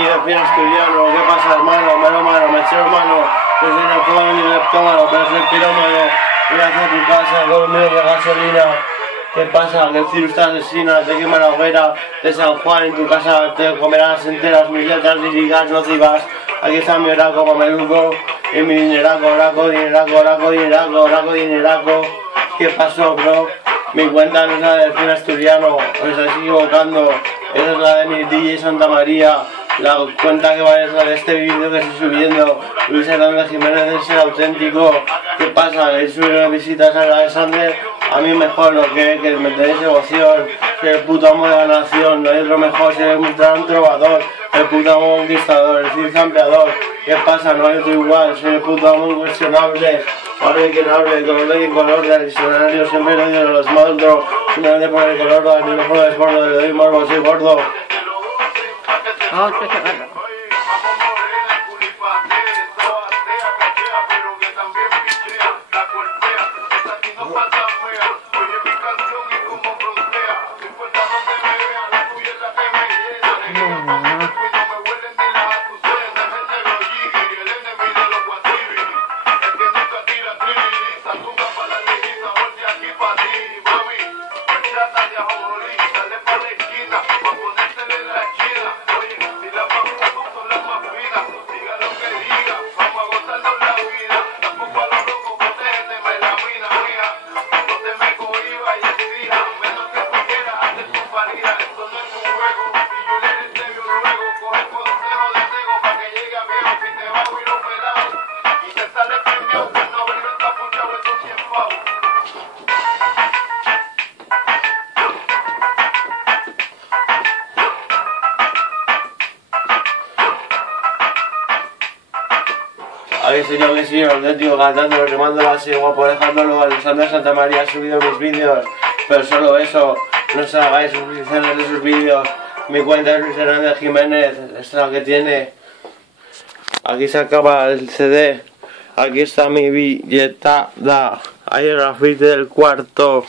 aquí de Fiel Asturiano. ¿Qué pasa, hermano? Melómano, mechero mano, desde el joven y leptómano, pero soy pirómano. Voy hacia tu casa con un medio de gasolina. ¿Qué pasa? Que el cirus te asesina, te quema la hoguera de San Juan. En tu casa te comerás enteras mis letras líricas nocivas. Aquí está mi oraco, mameluco, y mi dineraco, oraco, dineraco, oraco, dineraco, oraco, dineraco. ¿Qué pasó, bro? Mi cuenta no es la del Fiel Asturiano, os estáis equivocando. Esa es la de mi DJ Santa María. La cuenta que vale es la de este vídeo que estoy subiendo. Luis Hernández Jiménez es el auténtico. ¿Qué pasa? ¿Queréis subir visitas a Alexander? A mí mejor, ¿no? Que me tenéis devoción. Soy el puto amo de la nación, no hay otro mejor. Soy un gran trovador, el puto amo conquistador, el circampeador. ¿Qué pasa? No hay otro igual. Soy el puto amo incuestionable. Hable quien hable, color de quien color del diccionario. Siempre le digo los maldros. Simplemente por el color de mi mejor desbordo. Le doy morbo, soy gordo. Aquí estoy yo, que soy el auténtico cantando, rimando así guapo, dejándolo. Alexander Santa María ha subido mis vídeos, pero solo eso, no os hagáis suscripciones de sus vídeos. Mi cuenta es Luis Hernández Jiménez, esta es la que tiene. Aquí se acaba el CD, aquí está mi billetada, ahí el grafite del cuarto.